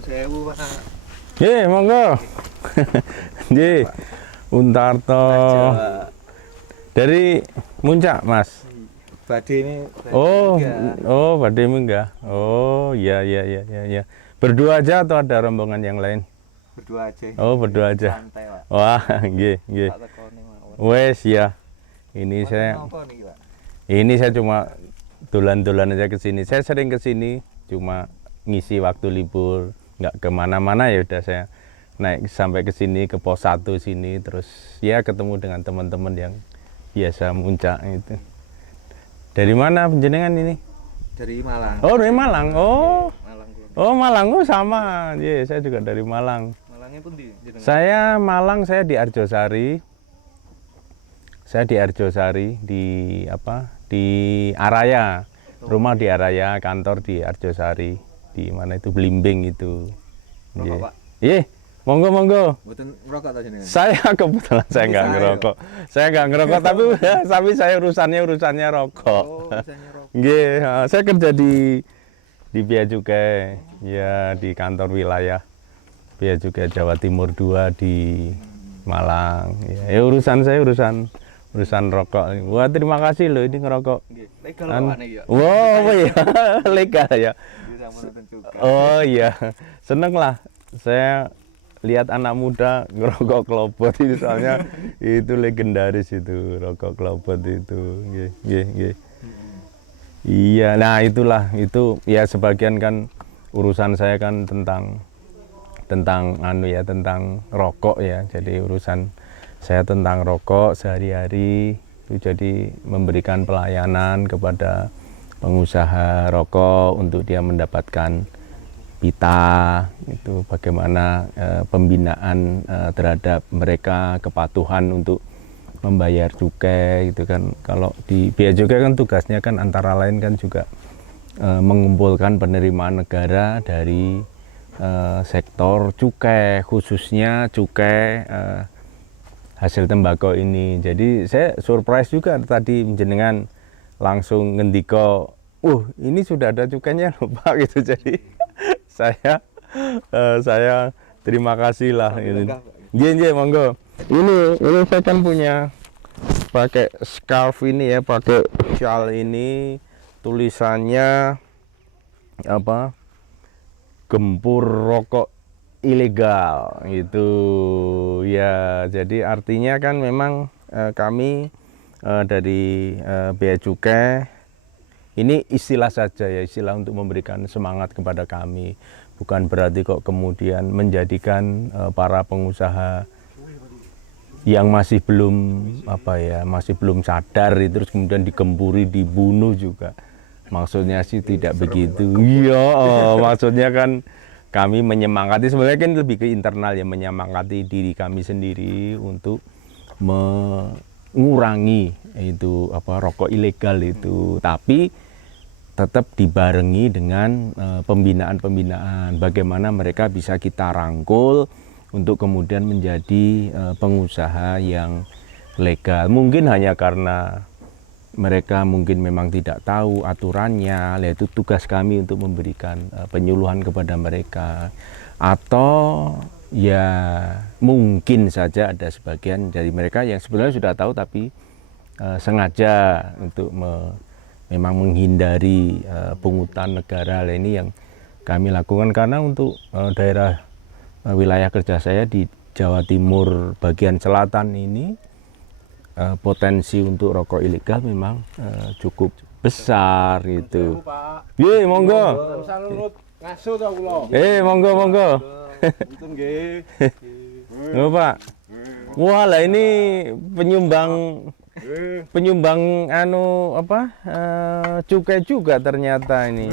Sewu Pak. Monggo. Nggih. Untarto. Dari Muncak, Mas. Badhe ini. Badhe Munggah. Oh, iya. Berdua aja atau ada rombongan yang lain? Berdua aja. Oh, berdua aja. Santai, Pak. Wah, nggih. Wes ya. Ini saya cuma dolan-dolan aja ke sini. Saya sering ke sini cuma ngisi waktu libur, nggak kemana-mana, ya udah saya naik sampai ke sini, ke pos 1 sini, terus ya ketemu dengan teman-teman yang biasa muncak itu. Dari mana penjenengan ini? Dari Malang. Oh, dari Malang. Malang. Malang. Sama. Iya, saya juga dari Malang. Malangnya pun di Saya Malang, saya di Arjosari. Di Araya. Rumah di Araya, kantor di Arjosari. Di mana itu Blimbing itu. Rokok, Pak? Iya, monggo. Mboten ngerokok ta jenengan? Saya kebetulan saya nggak ngerokok. Saya nggak ngerokok, tapi saya urusannya rokok. Oh, urusannya rokok. Nggih, saya kerja di Bea Cukai, ya di kantor wilayah Bea Cukai Jawa Timur 2 di Malang. Ya, urusan saya urusan rokok. Wah, terima kasih loh ini ngerokok. Legal Pak niki ya. Wow, iya, legal ya. Oh iya, seneng lah. Saya lihat anak muda ngerokok klobot itu, soalnya itu legendaris itu, rokok klobot itu. Nggih. Iya, nah itulah, itu ya sebagian kan urusan saya kan tentang rokok ya. Jadi urusan saya tentang rokok sehari-hari itu, jadi memberikan pelayanan kepada pengusaha rokok untuk dia mendapatkan pita, itu bagaimana pembinaan terhadap mereka, kepatuhan untuk membayar cukai gitu kan. Kalau di Bea Cukai kan tugasnya kan antara lain kan juga mengumpulkan penerimaan negara dari sektor cukai, khususnya cukai hasil tembakau ini. Jadi saya surprise juga tadi jenengan langsung ngendiko, ini sudah ada cukainya loh Pak gitu. Jadi saya terima kasih lah ini. Nggih, monggo. Ini saya kan punya pakai scarf ini ya, pakai shawl ini, tulisannya apa? Gempur rokok ilegal gitu ya. Jadi artinya kan memang kami dari Bea Cukai ini istilah saja ya, istilah untuk memberikan semangat kepada kami, bukan berarti kok kemudian menjadikan para pengusaha yang masih belum sadar itu terus kemudian digempuri, dibunuh juga. Maksudnya sih tidak begitu. Iya, maksudnya kan kami menyemangati, sebenarnya kan lebih ke internal ya, menyemangati diri kami sendiri untuk mengurangi itu rokok ilegal itu, tapi tetap dibarengi dengan pembinaan bagaimana mereka bisa kita rangkul untuk kemudian menjadi pengusaha yang legal. Mungkin hanya karena mereka mungkin memang tidak tahu aturannya, yaitu tugas kami untuk memberikan penyuluhan kepada mereka. Atau ya mungkin saja ada sebagian dari mereka yang sebenarnya sudah tahu tapi sengaja untuk memang menghindari pungutan negara. Ini yang kami lakukan karena untuk daerah wilayah kerja saya di Jawa Timur bagian selatan ini potensi untuk rokok ilegal memang cukup besar gitu. Ye, monggo. Monggo. Lho Pak. Wah, lah ini penyumbang cukai juga ternyata ini.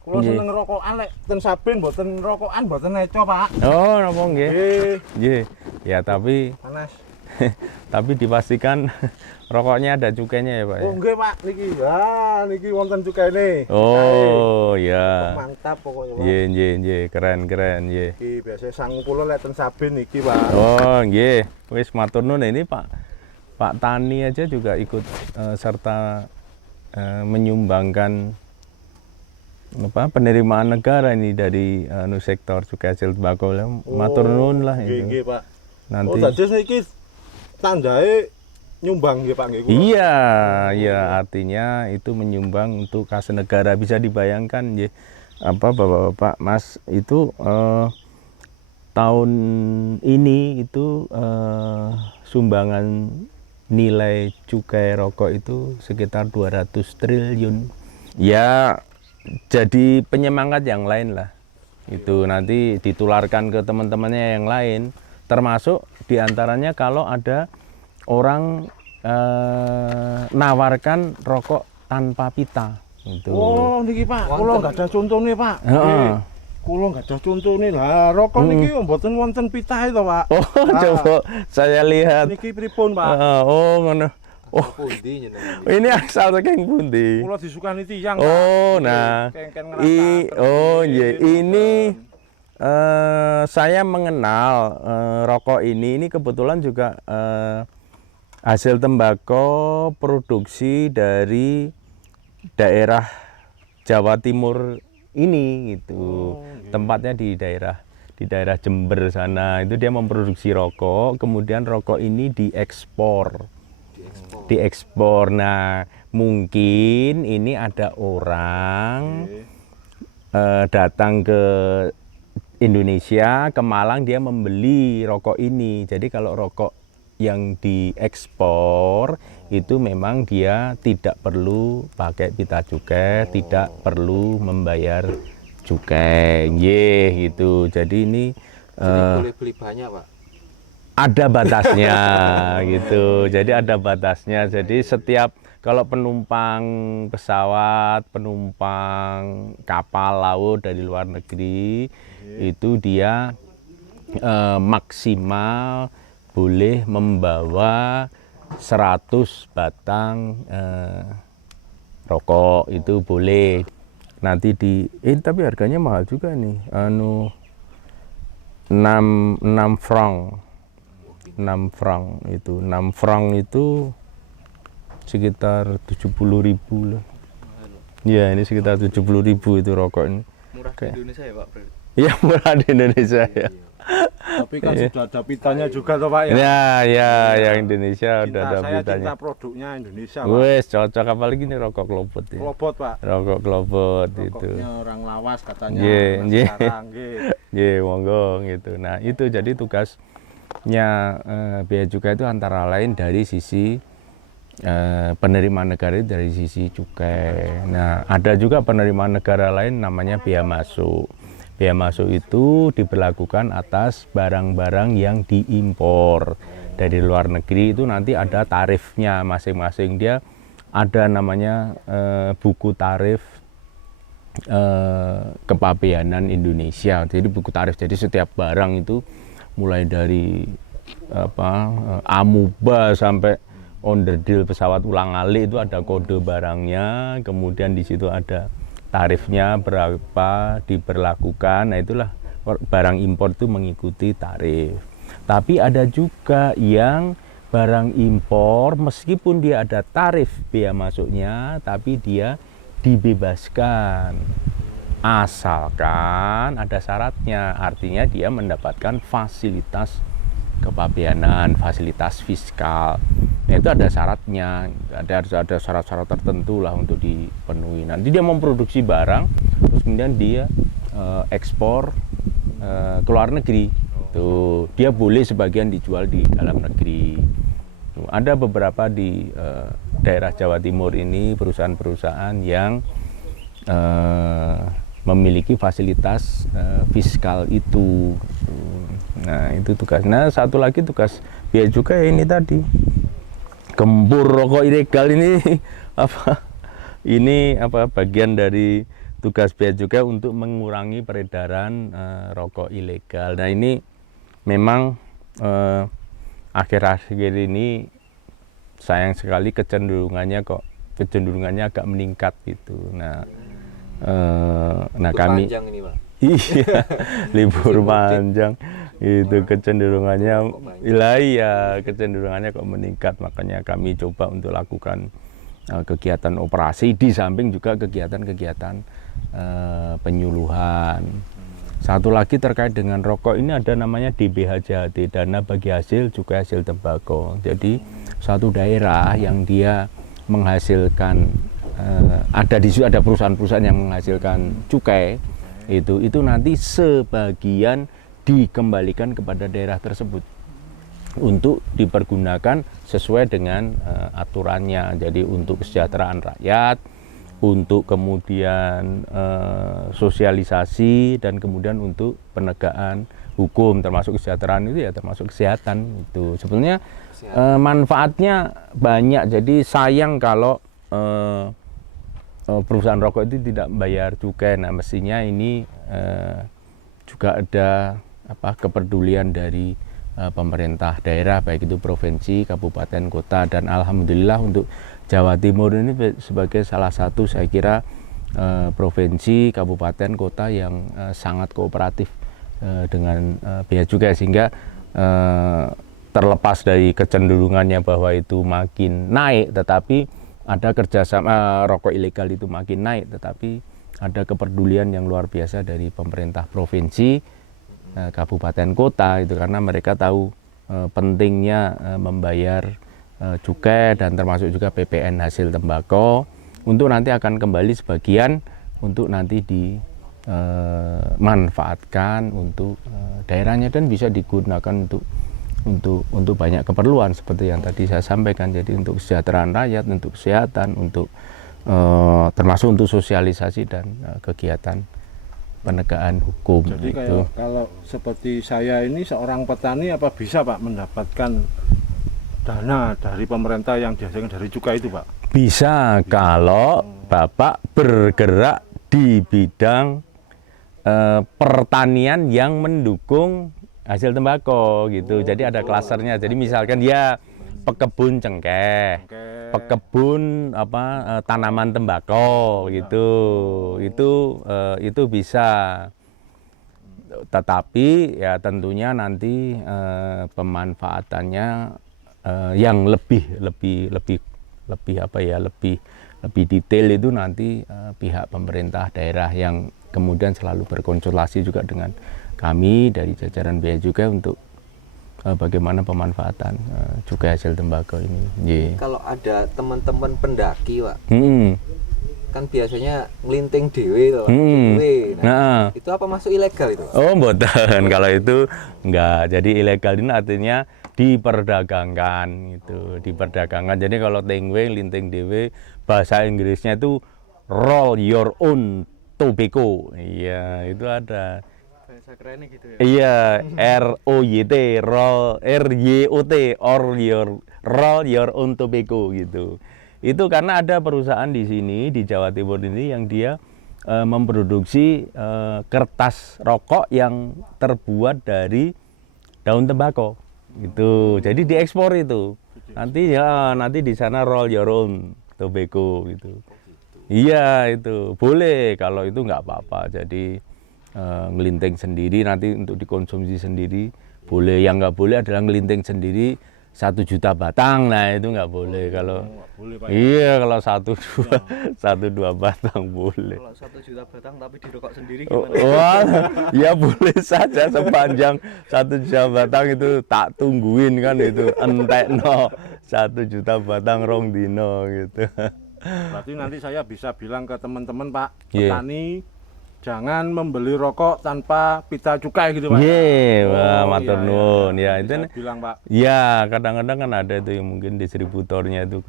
Kulo seneng rokokan, lek ten Sabin mboten rokokan mboten neco, Pak. Oh, napa nggih? Nggih. Ya, tapi panas. Tapi dipastikan rokoknya ada cukainya ya, Pak ya? Oh, nggih, Pak. Niki wonten cukaine. Oh, ya. Mantap pokoknya, Pak. Nggih, keren, nggih. Iki biasa 90 lek ten Sabin iki, Pak. Oh, nggih. Wis matur nuwun. Ini Pak Tani aja juga ikut serta menyumbangkan penerimaan negara ini dari sektor cukai hasil tembakau. Matur nuwun lah itu. Nggih, Pak. Nanti. Dadi saiki tandae nyumbang nggih Pak nggih. Iya, ya artinya itu menyumbang untuk kas negara. Bisa dibayangkan ya, Bapak-bapak, Mas, itu tahun ini itu sumbangan nilai cukai rokok itu sekitar 200 triliun. Ya, jadi penyemangat yang lain lah. Itu nanti ditularkan ke teman-temannya yang lain, termasuk diantaranya kalau ada orang nawarkan rokok tanpa pita. Itu. Oh, niki Pak, kula nggak ada contohnya Pak. Heeh. Kula nggak ada contohnya lah. Rokok niki mboten wonten pitahe to Pak. Oh, coba saya lihat. Niki pripun Pak? Oh, ngono. Oh, Pundi jenengan? ini asal saking pundi? Kula disukani tiyang Pak. Oh, nah. Iya, ini saya mengenal rokok ini kebetulan juga hasil tembakau produksi dari daerah Jawa Timur ini gitu. Tempatnya di daerah Jember sana. Itu dia memproduksi rokok, kemudian rokok ini diekspor. Nah, mungkin ini ada orang datang ke Indonesia, ke Malang, dia membeli rokok ini. Jadi kalau rokok yang diekspor itu memang dia tidak perlu pakai pita cukai, tidak perlu membayar cukai, gitu. Jadi ini boleh beli banyak Pak? ada batasnya gitu. Jadi ada batasnya. Jadi setiap kalau penumpang pesawat, penumpang kapal laut dari luar negeri itu dia maksimal boleh membawa 100 batang rokok, itu boleh. Nanti tapi harganya mahal juga nih. 6 franc itu. 6 franc itu sekitar 70.000 lah. Iya, ini sekitar 70.000 itu rokok ini. Murah di Indonesia ya Pak? Iya, murah di Indonesia ya. Tapi kan sudah ada pitanya juga toh Pak ya. Ya, yang Indonesia udah ada Saya pitanya. cinta produknya Indonesia Pak. Wes, cocok, apalagi ini rokok klobot ya. Klobot Pak. Rokok klobot itu. Rokoknya orang lawas katanya. Nggih. Sekarang nggih. Nggih, monggo gitu. Nah, itu jadi tugasnya bea cukai itu antara lain dari sisi penerimaan negara, dari sisi cukai. Nah, ada juga penerimaan negara lain namanya bea masuk. Bea masuk itu diberlakukan atas barang-barang yang diimpor dari luar negeri. Itu nanti ada tarifnya masing-masing. Dia ada namanya buku tarif kepabeanan Indonesia. Jadi buku tarif. Jadi setiap barang itu mulai dari amuba sampai onderdil pesawat ulang-alik itu ada kode barangnya. Kemudian di situ ada tarifnya berapa diberlakukan. Nah, itulah barang impor itu mengikuti tarif. Tapi ada juga yang barang impor meskipun dia ada tarif bea masuknya, tapi dia dibebaskan asalkan ada syaratnya. Artinya dia mendapatkan fasilitas kepabeanan, fasilitas fiskal. Nah, itu ada syaratnya, harus ada syarat-syarat tertentu lah untuk dipenuhi. Nanti dia memproduksi barang, terus kemudian dia ekspor ke luar negeri. Tuh, dia boleh sebagian dijual di dalam negeri. Tuh, ada beberapa di daerah Jawa Timur ini perusahaan-perusahaan yang memiliki fasilitas fiskal itu. Nah, itu tugas. Nah, satu lagi tugas bea cukai ini tadi. Gempur rokok ilegal ini bagian dari tugas bea cukai untuk mengurangi peredaran rokok ilegal. Nah, ini memang akhir-akhir ini sayang sekali kecenderungannya agak meningkat gitu. Nah, kami panjang ini Pak. Iya, libur panjang itu kecenderungannya kecenderungannya kok meningkat. Makanya kami coba untuk lakukan kegiatan operasi di samping juga kegiatan-kegiatan penyuluhan. Satu lagi terkait dengan rokok ini ada namanya DBHJHT, dana bagi hasil cukai hasil tembakau. Jadi suatu daerah yang dia menghasilkan ada di situ ada perusahaan-perusahaan yang menghasilkan cukai itu nanti sebagian dikembalikan kepada daerah tersebut untuk dipergunakan sesuai dengan aturannya. Jadi untuk kesejahteraan rakyat, untuk kemudian sosialisasi, dan kemudian untuk penegakan hukum, termasuk kesejahteraan itu ya termasuk kesehatan itu. Sebenarnya manfaatnya banyak. Jadi sayang kalau perusahaan rokok itu tidak membayar cukai. Nah, mestinya ini juga ada kepedulian dari pemerintah daerah, baik itu provinsi, kabupaten, kota, dan alhamdulillah untuk Jawa Timur ini sebagai salah satu saya kira provinsi, kabupaten, kota yang sangat kooperatif dengan bea cukai, sehingga terlepas dari kecenderungannya bahwa itu makin naik, tetapi ada kerjasama rokok ilegal itu makin naik, tetapi ada kepedulian yang luar biasa dari pemerintah provinsi, kabupaten, kota itu, karena mereka tahu pentingnya membayar cukai dan termasuk juga PPN hasil tembakau untuk nanti akan kembali sebagian untuk nanti dimanfaatkan untuk daerahnya dan bisa digunakan untuk banyak keperluan seperti yang tadi saya sampaikan. Jadi untuk kesejahteraan rakyat, untuk kesehatan, untuk termasuk untuk sosialisasi dan kegiatan penegakan hukum. Jadi itu. kalau seperti saya ini seorang petani, apa bisa Pak mendapatkan dana dari pemerintah yang dihasilkan dari cukai itu Pak? Bisa kalau Bapak bergerak di bidang pertanian yang mendukung hasil tembakau gitu. Jadi ada klasternya. Jadi misalkan dia pekebun cengkeh, pekebun tanaman tembakau gitu. Itu bisa. Tetapi ya tentunya nanti pemanfaatannya yang lebih detail itu nanti pihak pemerintah daerah yang kemudian selalu berkonsultasi juga dengan kami dari jajaran bea cukai untuk bagaimana pemanfaatan cukai hasil tembakau ini. Yeah. Kalau ada teman-teman pendaki, Pak, kan biasanya ngelinting dewe loh, nah, itu apa masuk ilegal itu? Oh, mboten. Kalau itu enggak. Jadi ilegal ini artinya diperdagangkan gitu, diperdagangkan. Jadi kalau tingwe linting dewe, bahasa Inggrisnya itu roll your own tobacco. Iya, itu ada. Bahasa kerennya gitu ya. Iya, ROYT, roll your own tobacco gitu. Itu karena ada perusahaan di sini di Jawa Timur ini yang dia memproduksi kertas rokok yang terbuat dari daun tembakau gitu. Jadi diekspor itu. Nanti di sana roll your own tobacco gitu. Iya, itu boleh. Kalau itu nggak apa-apa. Jadi ngelinting sendiri nanti untuk dikonsumsi sendiri boleh. Yang nggak boleh adalah ngelinting sendiri 1 juta batang. Nah, itu nggak boleh. Kalau boleh, Pak, iya, kalau 1-2 batang boleh. Kalau 1 juta batang tapi dirokok sendiri Oh, gimana? wah, ya boleh saja sepanjang 1 juta batang itu tak tungguin kan itu entekno 1 juta batang rong dino gitu. Berarti nanti saya bisa bilang ke teman-teman Pak Yeah. petani, jangan membeli rokok tanpa pita cukai gitu Pak. Iya, Oh, matur iya, nuwun. iya. Ya, itu Bisa bilang Pak. ya kadang-kadang kan ada itu yang mungkin distributornya itu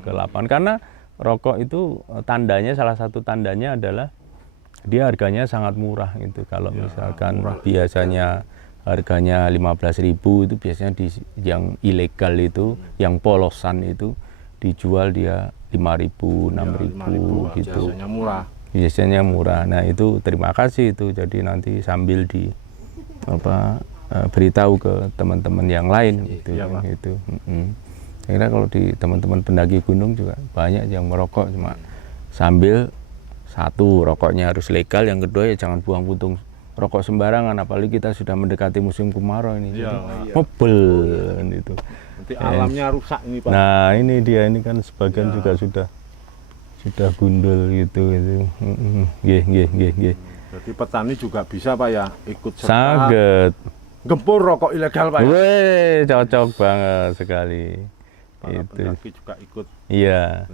ke lapangan, karena rokok itu tandanya, salah satu tandanya adalah dia harganya sangat murah gitu. Kalau misalkan biasanya harganya 15.000 itu biasanya yang ilegal itu, yang polosan itu dijual dia 5.000, 6.000 gitu. Biasanya murah. Biasanya murah. Nah, itu terima kasih itu. Jadi nanti sambil beritahu ke teman-teman yang lain gitu. Iya, Pak. Gitu. Saya kira kalau di teman-teman pendaki gunung juga banyak yang merokok, cuma sambil satu rokoknya harus legal, yang kedua ya jangan buang puntung rokok sembarangan, apalagi kita sudah mendekati musim kemarau ini. Iya, Mebel itu. Nanti alamnya rusak ini Pak. Nah, ini dia, ini kan sebagian juga sudah gundul gitu itu. Nggih. Jadi petani juga bisa Pak ya ikut serta Sangat. gempur rokok ilegal Pak ya. Wih, cocok banget sekali. Para Itu. pendaki juga ikut Iya.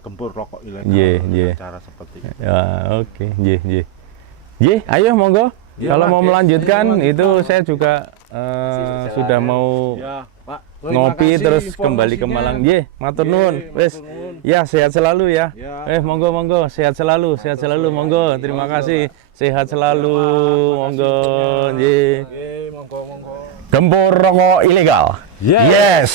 gempur rokok ilegal Iya. dengan cara seperti itu. Ya, oke. Nggih, ayo monggo. Ya, Kalau Pak, mau Nggih. melanjutkan Iya, itu lanjutkan. saya juga sudah mau Ya, Pak. Terima ngopi kasih terus kembali ke informasinya. Malang. Nggih, matur nuwun. Nggih, Wis. matur nuwun. Ya, sehat selalu ya. Ya. Monggo sehat selalu monggo. Terima kasih. Sehat selalu monggo. Nggih. Nggih, monggo. Gempur rokok ilegal. Yes. Yes.